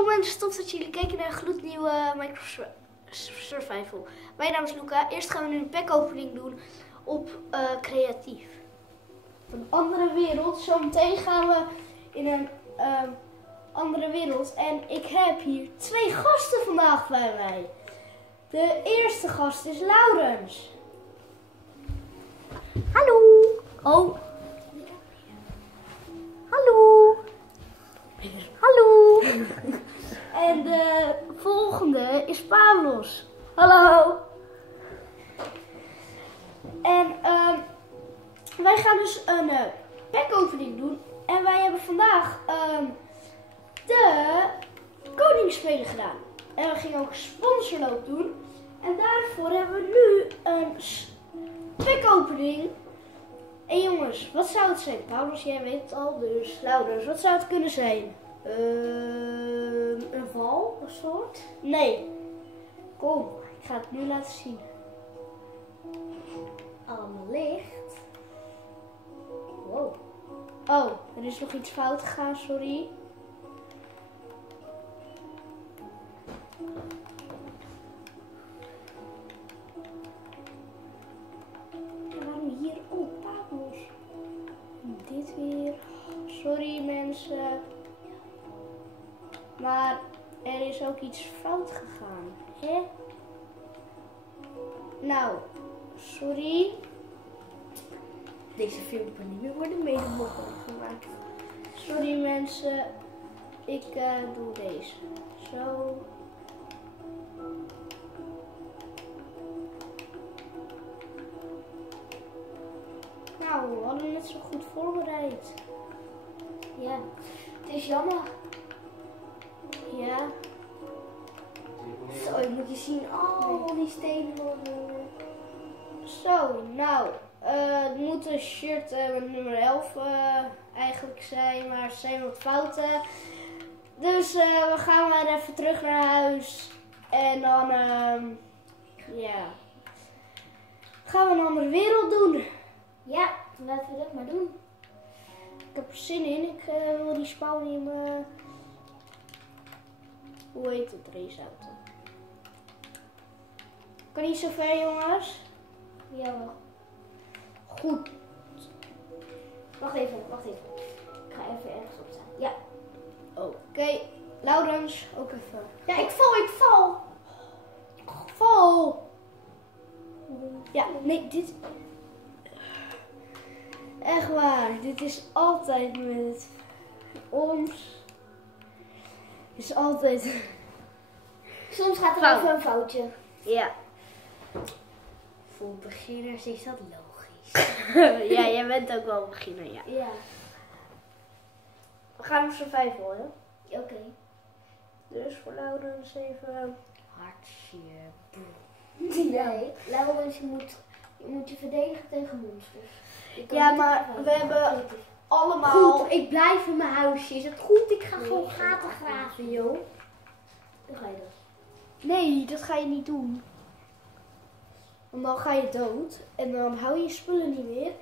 Hallo mensen, tof dat jullie kijken naar een gloednieuwe Minecraft Survival. Mijn naam is Luca. Eerst gaan we nu een packopening doen op creatief. Een andere wereld. Zometeen gaan we in een andere wereld. En ik heb hier 2 gasten vandaag bij mij. De eerste gast is Laurens. Hallo. Oh. Hallo. Hallo. En de volgende is Pavlos. Hallo. En wij gaan dus een packopening doen. En wij hebben vandaag de koningsspelen gedaan. En we gingen ook een sponsorloop doen. En daarvoor hebben we nu een packopening. En jongens, wat zou het zijn? Paulus, jij weet het al, dus Laurens, wat zou het kunnen zijn? Een val of soort? Nee. Kom, ik ga het nu laten zien. Allemaal licht. Wow. Oh, er is nog iets fout gegaan, sorry. En waarom hier? Oh, Pavlos. Dit weer. Sorry mensen. Maar er is ook iets fout gegaan. Hè? Nou, sorry. Deze film kan niet meer worden mede mogelijk gemaakt. Sorry mensen. Ik doe deze. Zo. Nou, we hadden het zo goed voorbereid. Ja, het is jammer. Ja. Zo, je moet je zien, al die stenen worden. Zo, nou. Het moet een shirt met nummer 11 eigenlijk zijn, maar er zijn wat fouten. Dus we gaan maar even terug naar huis. En dan, ja. Gaan we een andere wereld doen. Ja, laten we dat maar doen. Ik heb er zin in. Ik wil die spawn in mijn... Hoe heet het? Raceauto. Kan niet zo ver, jongens? Jawel. Goed. Wacht even. Ik ga even ergens op staan. Ja. Oké. Laurens, ook even. Ja, ik val. Val. Ja, nee, dit... Echt waar. Dit is altijd met ons. Het is altijd... Soms gaat er Fout. even een foutje. Ja. Voor beginners is dat logisch. Ja, jij bent ook wel een beginner, ja. Ja. We gaan op survival, hè? Oké. Dus voor Laurens even... Hartje. Nee, Laurens, je moet je verdedigen tegen monsters. Je kan Ja, niet maar tegen we hebben creatief. allemaal... Goed, ik blijf in mijn huisje. Is het goed? Ik ga gewoon gaten graven, joh. Hoe ga je dat? Nee, dat ga je niet doen. Want dan ga je dood. En dan hou je je spullen niet meer.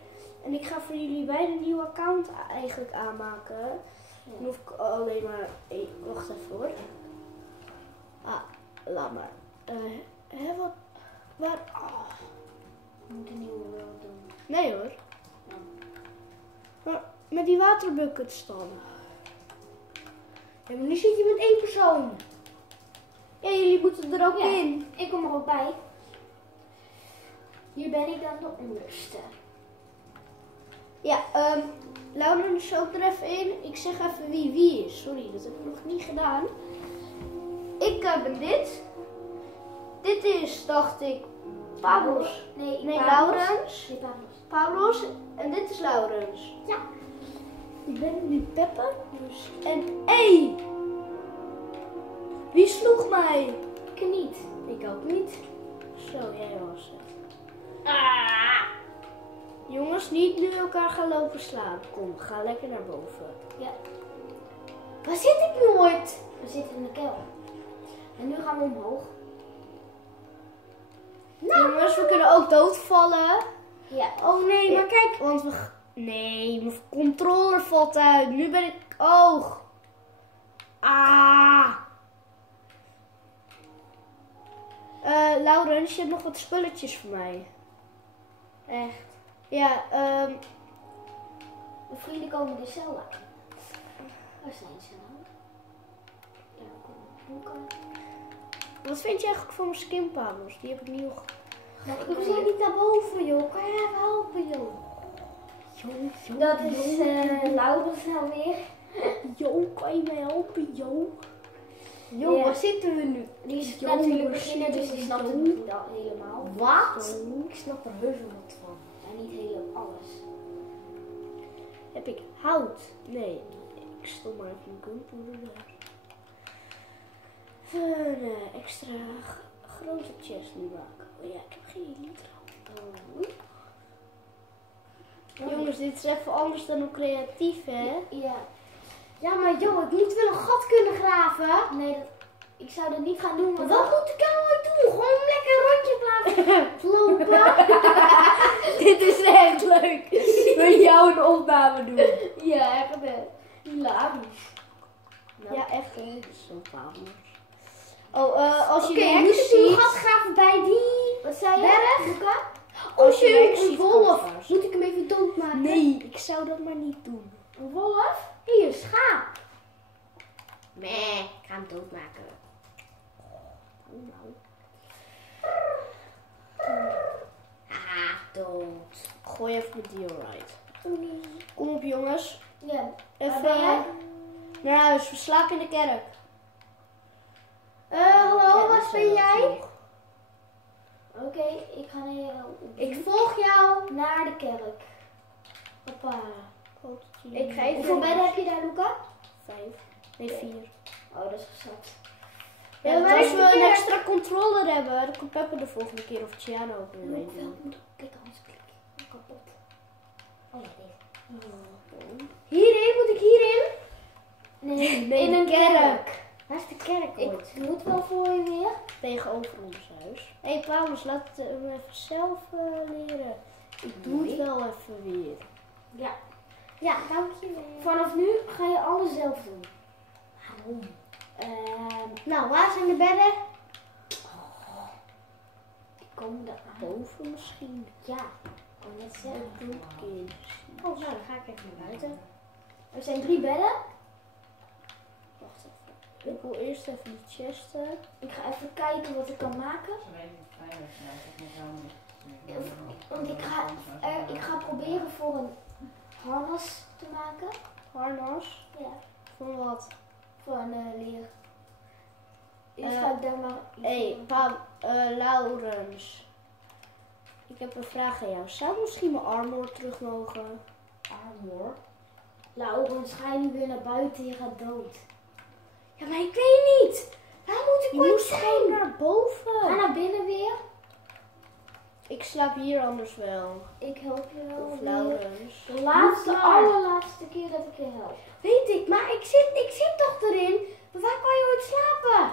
En ik ga voor jullie beide een nieuw account eigenlijk aanmaken. Dan hoef ik alleen maar... wacht even hoor. Ah, laat maar. Hè, wat... Waar... Oh. Je moet een nieuwe wereld doen. Nee hoor. Maar met die waterbuckets dan. Ja, maar nu zit je met 1 persoon. Ja, jullie moeten er ook Ja. in. Ik kom er ook bij. Hier ben ik dan de onderste. Ja, Laurens ook er even in. Ik zeg even wie is. Sorry, dat heb ik nog niet gedaan. Ik ben dit. Dit is, dacht ik, Pavlos. Nee, Nee, Pavlos. Laurens. Nee, Pavlos. Pavlos. En dit is Laurens. Ja. Ik ben nu Peppe. Dus. En hey! Wie sloeg mij? Ik niet. Ik ook niet. Zo, jij was het. Ah. Jongens, niet nu elkaar gaan lopen slaan. Kom, ga lekker naar boven. Ja. Waar zit ik nu ooit? We zitten in de kelder. En nu gaan we omhoog. Nou. Jongens, we kunnen ook doodvallen. Ja. Oh nee, maar kijk. Want we... Nee, mijn controller valt uit. Nu ben ik... Oh. Ah. Laurens, je hebt nog wat spulletjes voor mij. Echt. Ja, Mijn vrienden komen de cel uit. Waar zijn ze nou? Daar komen boeken. wat vind je eigenlijk van mijn skimpanels? Die heb ik niet nog... We zijn niet naar boven, joh. Kan je even helpen, joh? Dat is Laurens nou weer. Jo, kan je mij helpen, Jo? Jo, Ja. waar zitten we nu? Die is Jo, natuurlijk waar beginner, dus zitten die we, snapt het Jo? nog niet al helemaal. Wat? Zo. Ik snap er heus wel wat van. Ja, niet helemaal alles. Heb ik hout? Nee. Ik stel maar even een gunpowder daar. Even een extra grote chest nu maken. Oh ja, ik heb geen liter. Jongens, dit is even anders dan hoe creatief, hè? Ja. Ja, maar joh, ik moet wel een gat kunnen graven. Nee, ik zou dat niet gaan doen. Wat Want moet ik nou doen? Gewoon lekker een rondje blijven lopen? Dit is echt leuk. Met jou een opname doen. ja, echt hilarisch. Ja, echt hè. Dat is zo fabelous. Oh, als je Oké, Max moet ik nu een ziet... gat graven bij die Wat zei je? berg, Luca? Als je Max een ziet, wolf. kan het Moet ik hem even doodmaken? Nee, ik zou dat maar niet doen. Een wolf? Hier, een schaap. Nee, ik ga hem doodmaken. Nou. Haha, dood. Gooi even mijn diorite. Kom op jongens. Ja, Even waar ben jij? naar huis. We slapen in de kerk. Hallo, Ja, waar dat ben is jij? genoeg. Oké, ik ga naar jou. Ik volg jou. naar de kerk. Papa. Ik ga even... Hoeveel bedden heb je daar, Luca? 5. Nee, 4. Oh, dat is gezakt. Ja, Ja, want maar als ik we een kerk. extra controller hebben, dan kan Pepper de volgende keer of Tiana ook weer Welk meedoen. moet ik? Kijk, anders klik ik kapot. Oh ja, deze. Hierin? Moet ik hierin? Nee, Nee, in een de kerk. kerk. Waar is de kerk ooit? Ik moet wel voor je weer. Tegenover ons huis. Hé hey, Paulus, laat het hem even zelf leren. Ik doe het wel even weer. Ja. Ja, dankjewel. Vanaf nu ga je alles zelf doen. Waarom? Nou, waar zijn de bedden? Die komen daar aan. Boven misschien. Ja, ik kon net De zeggen. broodkist. Oh, nou, dan ga ik even naar buiten. Er zijn 3 bedden. Wacht even. Ik wil eerst even die chesten. Ik ga even kijken wat ik kan maken. Want ik ga proberen voor een harnas te maken. Harnas. Ja, Voor wat? voor een leer. Dus Eh, ga ik daar maar... Hé, Laurens. Ik heb een vraag aan jou. Zou misschien mijn armor terug mogen? Armor. Laurens, ga je nu weer naar buiten? Je gaat dood. Ja, maar ik weet niet. Waar moet ik Je ooit moet zijn? gewoon naar boven. Ga naar binnen weer. Ik slaap hier anders wel. Ik help je wel Of weer. Laurens. De laatste, maar. allerlaatste keer dat ik je help. Weet ik, maar ik zit toch erin. Maar waar kan je ooit slapen?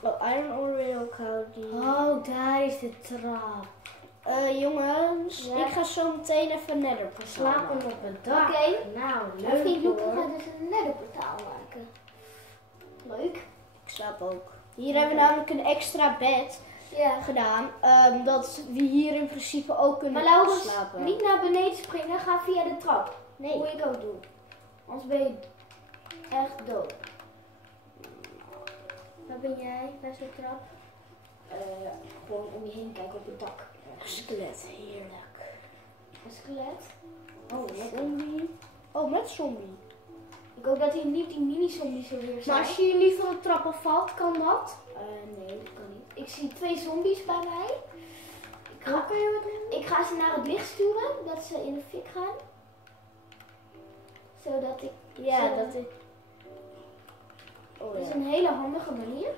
Oh, Iron Ore wil ook houden. Oh, daar is de trap. Jongens, Ja. ik ga zo meteen even nether Slapen slapen. op het dak. Oké. Nou, Mijn leuk vriend Luca hoor. gaat dus een netherportaal maken. Leuk. Ik slaap ook. Hier hebben we namelijk een extra bed Ja. gedaan. Dat we hier in principe ook kunnen Maar Laurens, slapen. niet naar beneden springen. Ga via de trap. Nee. Moet ik ook doen. Anders ben je echt dood. Waar ben jij? Waar is de trap? Gewoon om je heen kijken op het dak. Skelet, heerlijk. Een skelet. Oh, zombie. Oh, met zombie. Ik hoop dat hij niet die mini-zombies er weer zijn. Maar als je niet van de trap afvalt, kan dat? Nee, dat kan niet. Ik zie 2 zombies bij mij. Hoe kan je wat doen? Ik ga ze naar het licht sturen, dat ze in de fik gaan. Zodat ik... Ja, zo- dat is... Oh, Dat is ja. een hele handige manier.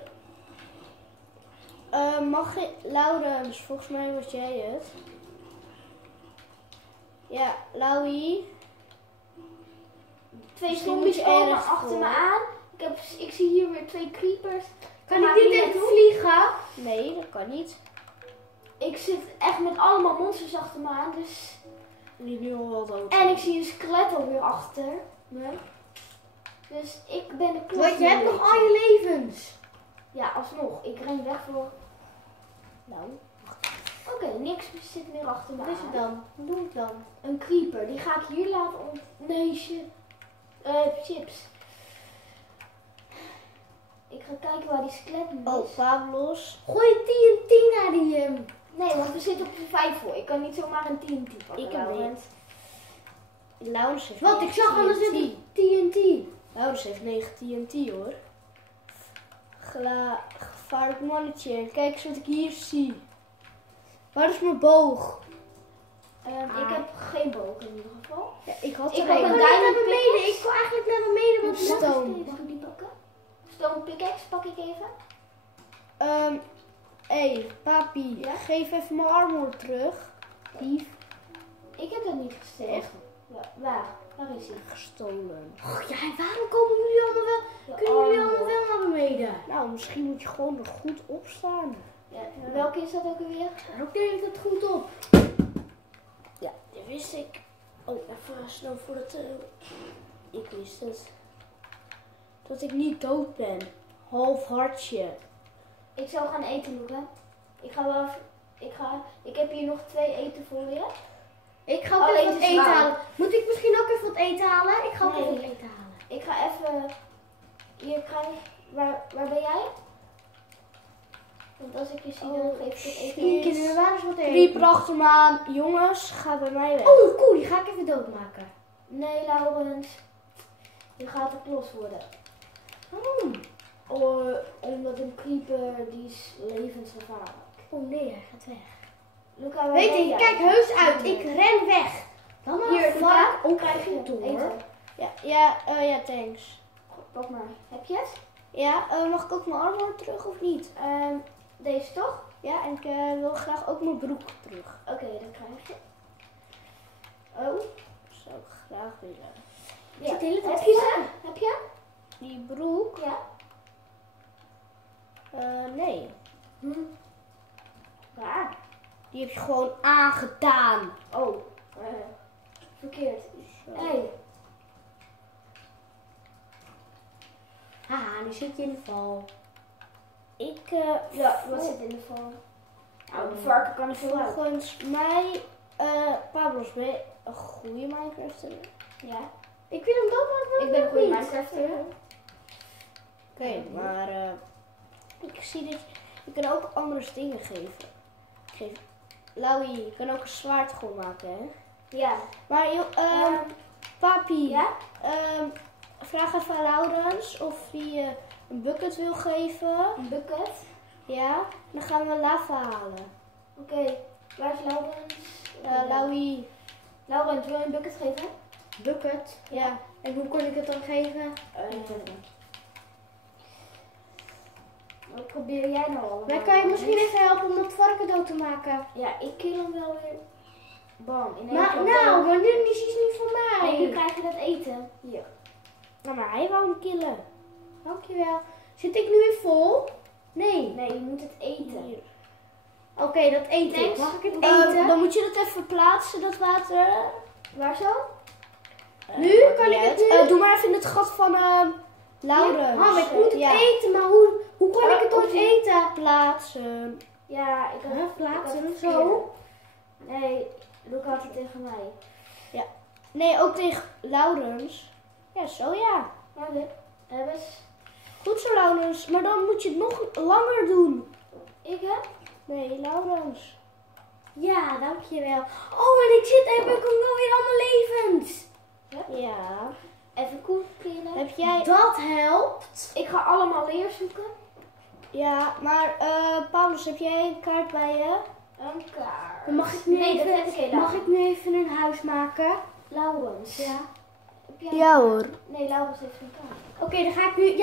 Mag ik... Laurens, volgens mij was jij het. Ja, Lauwie. 2 Misschien zombies moet je komen ergens achter voor. me aan. Ik zie hier weer 2 creepers. Kan Maar ik niet wie even naartoe? vliegen? Nee, dat kan niet. Ik zit echt met allemaal monsters achter me aan. Dus... Die nu al wel dood. En ik zie een skelet alweer achter me. Dus ik ben de klok. Want je hebt nog al je... je levens. Ja, alsnog. Ik ren weg voor... Nou, Oké, niks zit meer achter me Wat is het aan. dan? Hoe doe ik dan? Een creeper, die ga ik hier laten om... Nee, shit. Chips. Ik ga kijken waar die skeleton is. Oh, Pablos. Gooi TNT naar die... Nee, want we zitten op survival. Ik kan niet zomaar een TNT pakken. Ik heb Laurens. Laurens heeft Wat? Ik zag anders TNT. in TNT. Laurens heeft 9 TNT hoor. Gevaarlijk mannetje. Kijk eens wat ik hier zie. Waar is mijn boog? Ik heb geen boog in ieder geval. Ja, ik had Ik er heb een. een naar diamond beneden. pickaxe. Ik wil eigenlijk naar beneden. Want Stone. Mag ik die pakken? Stone pickaxe pak ik even. Hey, papi, Ja? geef even mijn armor terug. Dief. Ik heb dat niet gestolen. Echt Waar? Waar is hij? gestolen. Oh, ja, waarom komen jullie allemaal wel? Kunnen jullie allemaal wel naar beneden? Nou, misschien moet je gewoon er goed op staan. Ja, welke is dat ook alweer? Hoe deel ik dat goed op? Ja, dat wist ik. Oh, even snel voor het... ik wist het. Dat ik niet dood ben. Half hartje. Ik zou gaan eten, Luca. Ik ga wel even... Ik heb hier nog 2 eten voor je. Ik ga ook Alleen even wat te eten zwaar. halen. Moet ik misschien ook even wat eten halen? Ik ga ook Nee. even wat eten halen. Ik ga even... Hier krijg... Waar ben jij? Want als ik je zie, dan geef ik het eten. hier. Kinderen, waar is wat eten? Creeper achter me aan. Jongens, ga bij mij weg. Oh, cool. Die ga ik even doodmaken. Nee, Laurens. Je gaat er los worden. Waarom? Omdat een creeper, die is levensgevaarlijk. Oh nee, hij gaat weg. Luca, waar Weet ben je, jij? kijk heus uit. Ik ren weg. Dan Hier, hier, Luca, vaak ook krijg je goed door. eten. Ja, thanks. Pak maar. Heb je het? Ja, mag ik ook mijn armor terug of niet? Deze toch? Ja, en ik wil graag ook mijn broek terug. Oké, dan krijg je. Oh, Zou ik graag willen. ja. zit de hele tijd Heb je ze? Heb je? Die broek? Ja. Nee. Waar? Die heb je gewoon aangedaan. Oh, verkeerd. Zo. Hey. Haha, nu zit je in de val. Ik, Ja, wat zit in de val? Nou, de varken kan er veel uit. volgens mij, Pablos, ben je een goede Minecrafter? Ja. Ik wil hem doodmaken, Ik ben een goede niet. Minecrafter. Oké, maar ik zie dat je kan ook andere dingen geven. Ik geef, Lauwie, je kan ook een zwaard gewoon maken, hè? Ja. Maar papi, Ja? vraag even aan Laurens of hij een bucket wil geven. Een bucket. Ja, dan gaan we lava halen. Oké. Waar is Laurens? Lauwie, Laurens, wil je een bucket geven? Bucket. ja. En hoe kon ik het dan geven? Wat probeer jij nou allemaal? Maar kan je misschien even helpen om dat varken dood te maken? Ja, ik kill hem wel weer. Bam. In één Maar keer. nou, maar nu is iets niet voor mij. Nee, nu krijg je dat eten. Hier. Nou, maar hij wou hem killen. Dankjewel. Zit ik nu weer vol? Nee. Nee, je moet het eten. Hier. Oké, dat eet ik. Thanks. Mag ik het Ehm, eten? Dan moet je dat even plaatsen, dat water. Waar zo? Nu? Maakt Kan niet ik het uit. nu? doe maar even in het gat van Laurens. Oh, maar ik moet het Ja. eten, maar hoe kan ik het ooit eten? Plaatsen. Ja, ik had Huh, ik plaatsen? had het Zo? verkeerde. Nee, Luca had het tegen mij. Nee, ook tegen Laurens. Ja, zo ja. Ja, hebben ze. Goed zo, Laurens. Maar dan moet je het nog langer doen. Ik heb? Nee, Laurens. Ja, dankjewel. Oh, en heb ik ook nog weer allemaal levens. Ja. Even koek killen. Heb jij... Dat helpt. Ik ga allemaal leer zoeken. Ja, maar Paulus, heb jij een kaart bij je? Een kaart. Mag ik nu Nee, dat even, heb ik helemaal mag ik nu even een huis maken? Laurens. Ja. Heb jij Ja hoor. Nee, Laurens heeft een kaart. Oké, dan ga ik nu...